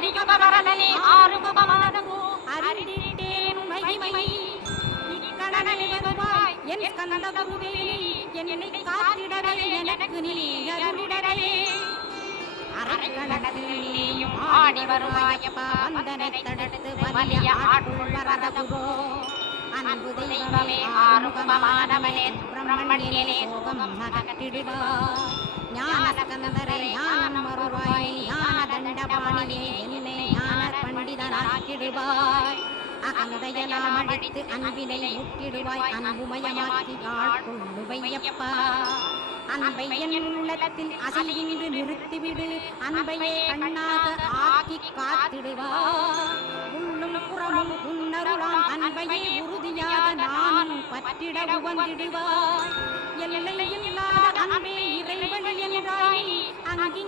அரியுகவரனே ஆறுமுகமானவோ அறிந்திட்டேன் மகிமை இக்கணமே வருவாய் என் ஸ்கந்த குருவே என்னை காத்திடவே எனக்கு நீ அருளிடவே அரக்கணத்தில் நீயும் ஆடி வருவாயப்பா வந்தனை தடுத்து வலிய ஆட்குள் வரத குரோ அன்பு தெய்வமே ஆறுமுகமானவனே பிரம்மணியனே சோகம் அகற்றிடுவாய் ஞான ஸ்கந்தரே ஞானம் வருவாய் ஞான தண்டபாணியே என்னை ஞான பண்டிதனாக்கிடுவாய் அகந்தையெல்லாம் அடித்து அன்பினை முட்டிடுவாய் அன்புமயமாக்கி ஆட்கொள்ளுவையப்பா அன்பை என் உள்ளத்தில் அசையின்றி நிறுத்திவிடு அன்பையே கண்ணாக ஆக்கி காத்திடுவாய் உள்ளும் புறமும் உன்னருளாம் அன்பையே உறுதியாக நான் பற்றிட உவந்திடுவாய் எல்லையில்லாத அன்பே இறைவன் என்றாய் அங்கி